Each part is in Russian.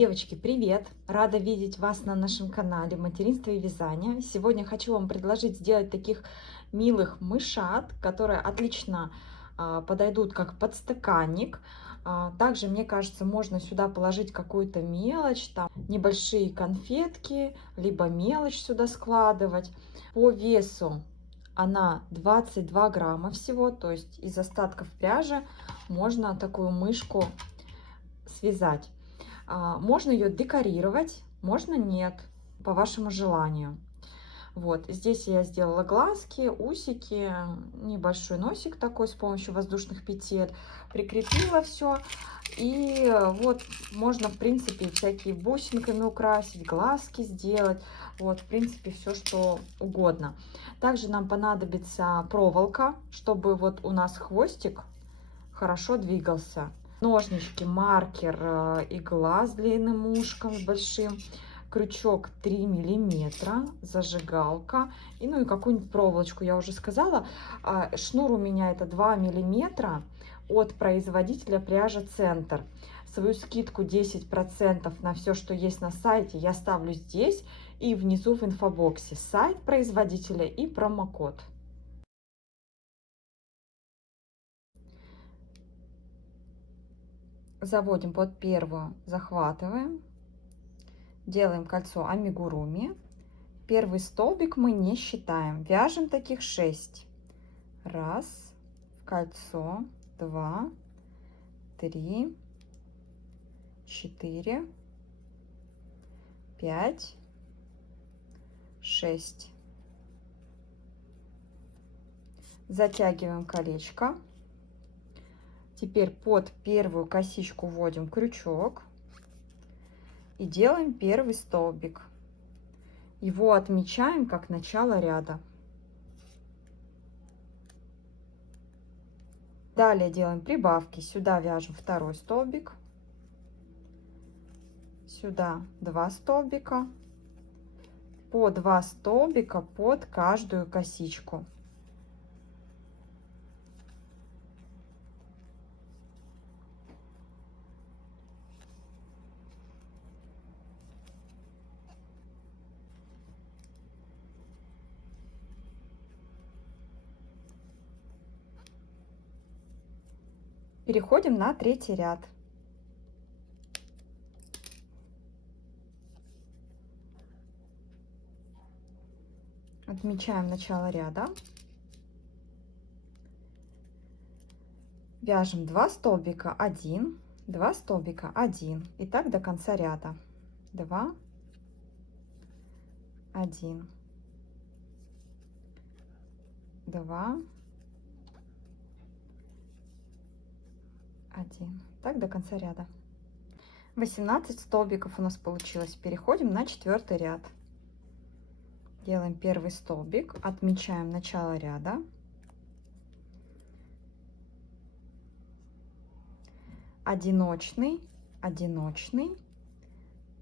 Девочки, привет! Рада видеть вас на нашем канале «Материнство и вязание». Сегодня хочу вам предложить сделать таких милых мышат, которые отлично подойдут как подстаканник. Также, мне кажется, можно сюда положить какую-то мелочь, там небольшие конфетки, либо мелочь сюда складывать. По весу она 22 грамма всего, то есть из остатков пряжи можно такую мышку связать. Можно ее декорировать, можно нет, по вашему желанию. Вот, здесь я сделала глазки, усики, небольшой носик такой с помощью воздушных петель. Прикрепила все. И вот можно, в принципе, всякие бусинками украсить, глазки сделать. Вот, в принципе, все что угодно. Также нам понадобится проволока, чтобы вот у нас хвостик хорошо двигался. Ножнички, маркер, игла с длинным ушком, с большим, крючок 3 миллиметра, зажигалка и ну и какую-нибудь проволочку, я уже сказала. Шнур у меня это 2 миллиметра от производителя пряжа Центр. Свою скидку 10% на все, что есть на сайте, я ставлю здесь и внизу в инфобоксе сайт производителя и промокод. Заводим под первую, захватываем, делаем кольцо амигуруми. Первый столбик мы не считаем, вяжем таких 6. Раз, в кольцо, 2, 3, 4, 5, 6. Затягиваем колечко. Теперь под первую косичку вводим крючок и делаем первый столбик. Его отмечаем как начало ряда. Далее делаем прибавки. Сюда вяжем второй столбик. Сюда 2 столбика. По 2 столбика под каждую косичку. Переходим на третий ряд. Отмечаем начало ряда. Вяжем 2 столбика 1, 2 столбика 1 и так до конца ряда. 2, 1, 2, 1. Так до конца ряда. 18 столбиков у нас получилось. Переходим на четвертый ряд. Делаем первый столбик, отмечаем начало ряда. Одиночный, одиночный,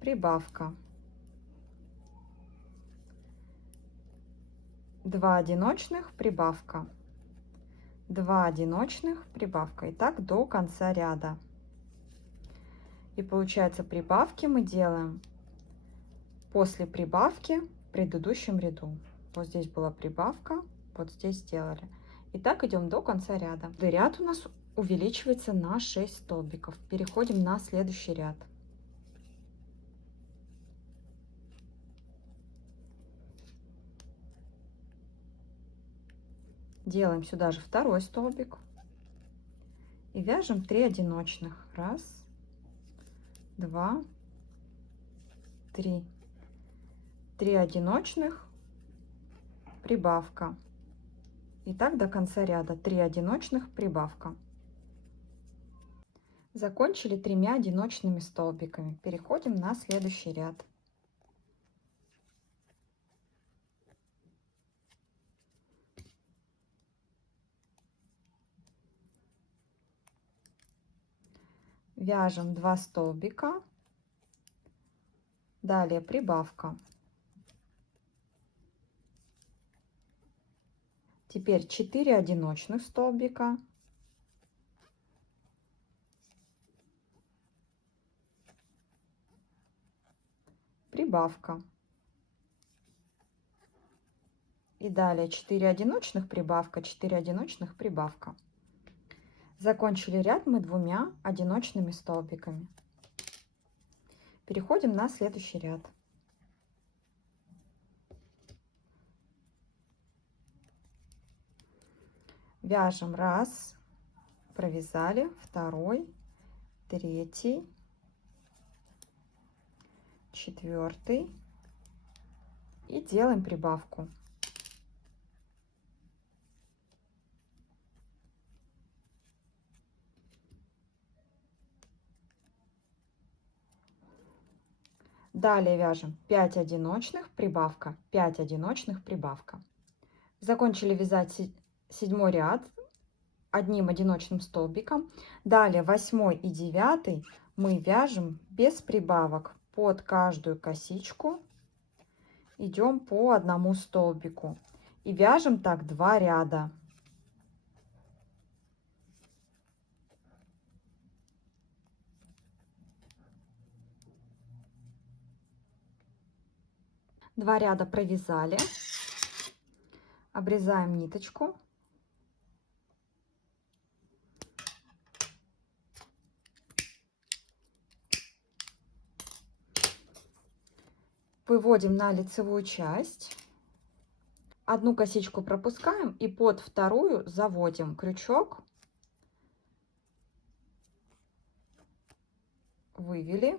прибавка. 2 одиночных, прибавка. 2 одиночных, прибавка. И так до конца ряда. И получается, прибавки мы делаем после прибавки в предыдущем ряду. Вот здесь была прибавка, вот здесь сделали. И так идем до конца ряда. Ряд у нас увеличивается на 6 столбиков. Переходим на следующий ряд. Делаем сюда же второй столбик и вяжем 3 одиночных. Раз, 2, 3. 3 одиночных, прибавка. И так до конца ряда. 3 одиночных, прибавка. Закончили 3 одиночными столбиками. Переходим на следующий ряд. Вяжем 2 столбика. Далее прибавка. Теперь 4 одиночных столбика. прибавка. И далее 4 одиночных прибавка, 4 одиночных прибавка. Закончили ряд мы 2 одиночными столбиками. Переходим на следующий ряд. Вяжем 1, провязали, 2, 3, 4 и делаем прибавку. Далее вяжем 5 одиночных, прибавка, 5 одиночных, прибавка. Закончили вязать 7 ряд одним одиночным столбиком. Далее 8 и 9 мы вяжем без прибавок. Под каждую косичку идем по одному столбику. И вяжем так 2 ряда. Два ряда провязали, обрезаем ниточку, выводим на лицевую часть, одну косичку пропускаем и под вторую заводим крючок, вывели.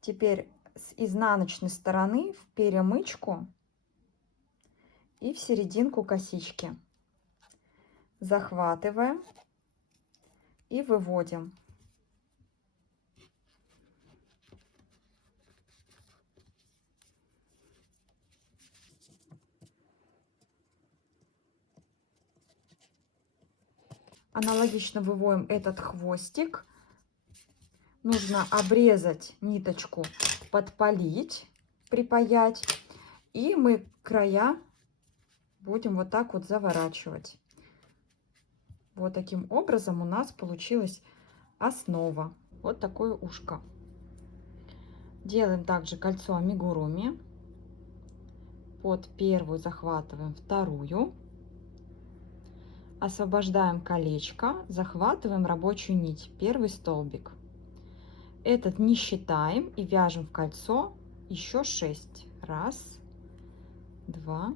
Теперь с изнаночной стороны в перемычку и в серединку косички захватываем и выводим. Аналогично выводим этот хвостик. Нужно обрезать ниточку, подпалить, припаять. И мы края будем вот так вот заворачивать. Вот таким образом у нас получилась основа. Вот такое ушко. Делаем также кольцо амигуруми. Под первую захватываем вторую. Освобождаем колечко, захватываем рабочую нить, первый столбик. Этот не считаем и вяжем в кольцо еще 6. 1, 2,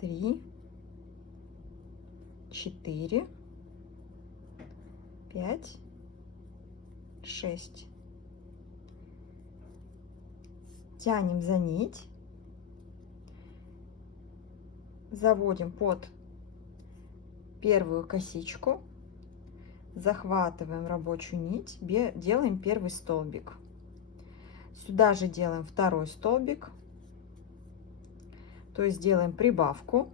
3, 4, 5, 6. Тянем за нить, заводим под первую косичку, захватываем рабочую нить, делаем первый столбик. Сюда же делаем второй столбик, то есть делаем прибавку.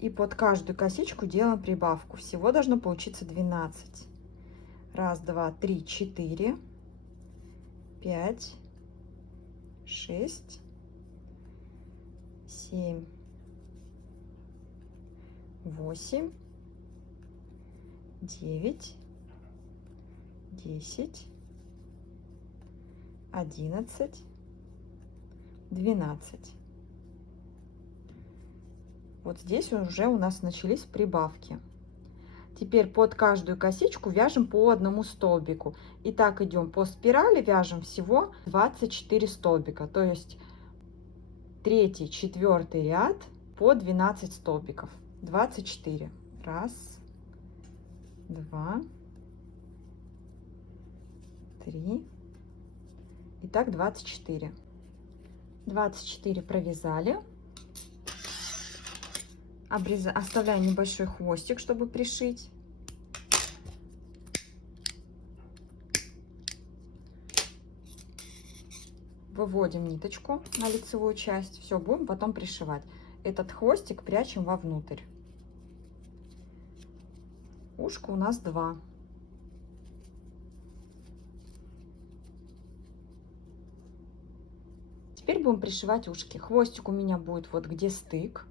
И под каждую косичку делаем прибавку. Всего должно получиться 12. 1, 2, 3, 4, 5, 6, 7, 8, 9, 10, 11, 12. Вот здесь уже у нас начались прибавки. Теперь под каждую косичку вяжем по одному столбику. И так идем по спирали, вяжем всего 24 столбика. То есть 3, 4 ряд по 12 столбиков. 24. 1, 2, 3. Итак, 24. 24 провязали. Оставляем небольшой хвостик, чтобы пришить. Выводим ниточку на лицевую часть. Все, будем потом пришивать. Этот хвостик прячем вовнутрь. Ушко у нас 2. Теперь будем пришивать ушки. Хвостик у меня будет вот где стык.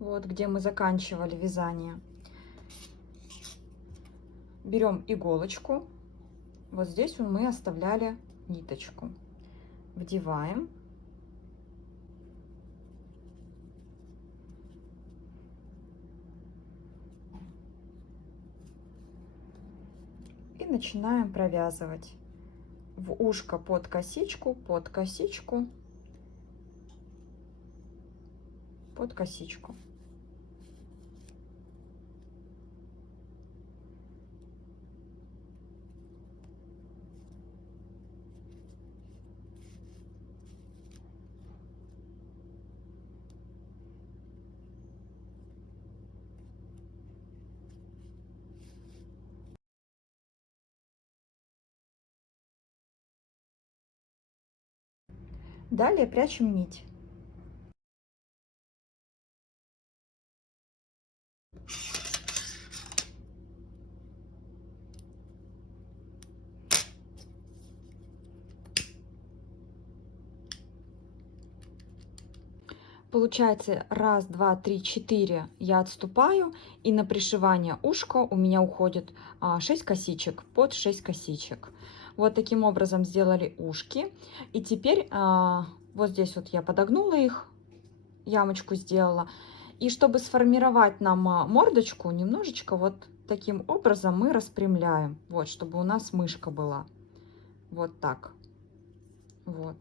Вот где мы заканчивали вязание. Берем иголочку, вот здесь мы оставляли ниточку. Вдеваем. И начинаем провязывать в ушко под косичку, под косичку, под косичку. Далее прячем нить. Получается, раз, два, три, четыре я отступаю, и на пришивание ушка у меня уходит 6 косичек, под 6 косичек. Вот таким образом сделали ушки. И теперь вот здесь вот я подогнула их, ямочку сделала. И чтобы сформировать нам мордочку, немножечко вот таким образом мы распрямляем, вот, чтобы у нас мышка была. Вот так. Вот.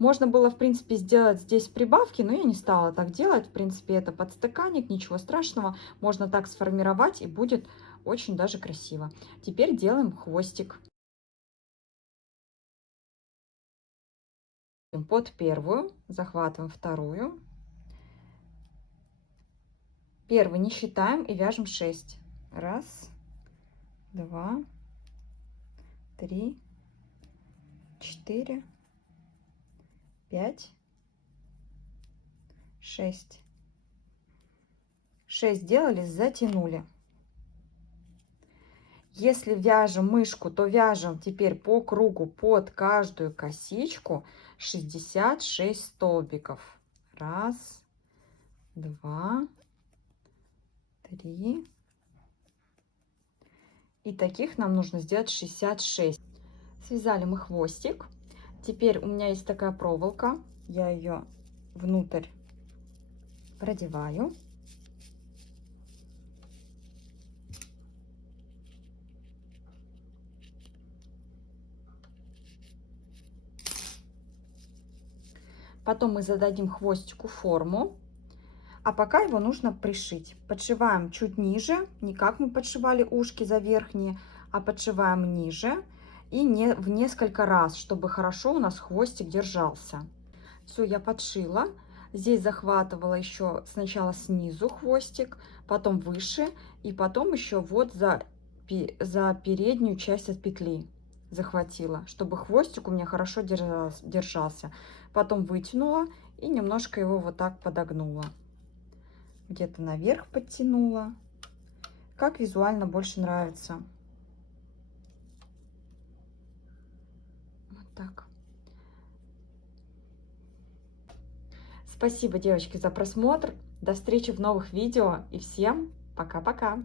Можно было, в принципе, сделать здесь прибавки, но я не стала так делать. В принципе, это подстаканник, ничего страшного. Можно так сформировать, и будет очень даже красиво. Теперь делаем хвостик. Под первую, захватываем вторую. Первый не считаем и вяжем 6. Раз, два, три, 4, 5, 6. 6 сделали, затянули. Если вяжем мышку, то вяжем теперь по кругу под каждую косичку 66 столбиков. Раз, два, три. И таких нам нужно сделать 66. Связали мы хвостик. Теперь у меня есть такая проволока. Я ее внутрь продеваю. Потом мы зададим хвостику форму. А пока его нужно пришить. Подшиваем чуть ниже, не как мы подшивали ушки за верхние, а подшиваем ниже и в несколько раз, чтобы хорошо у нас хвостик держался. Все, я подшила. Здесь захватывала еще сначала снизу хвостик, потом выше, и потом еще вот за переднюю часть от петли захватила, чтобы хвостик у меня хорошо держался. Потом вытянула и немножко его вот так подогнула. Где-то наверх подтянула. Как визуально больше нравится. Вот так. Спасибо, девочки, за просмотр. До встречи в новых видео. И всем пока-пока.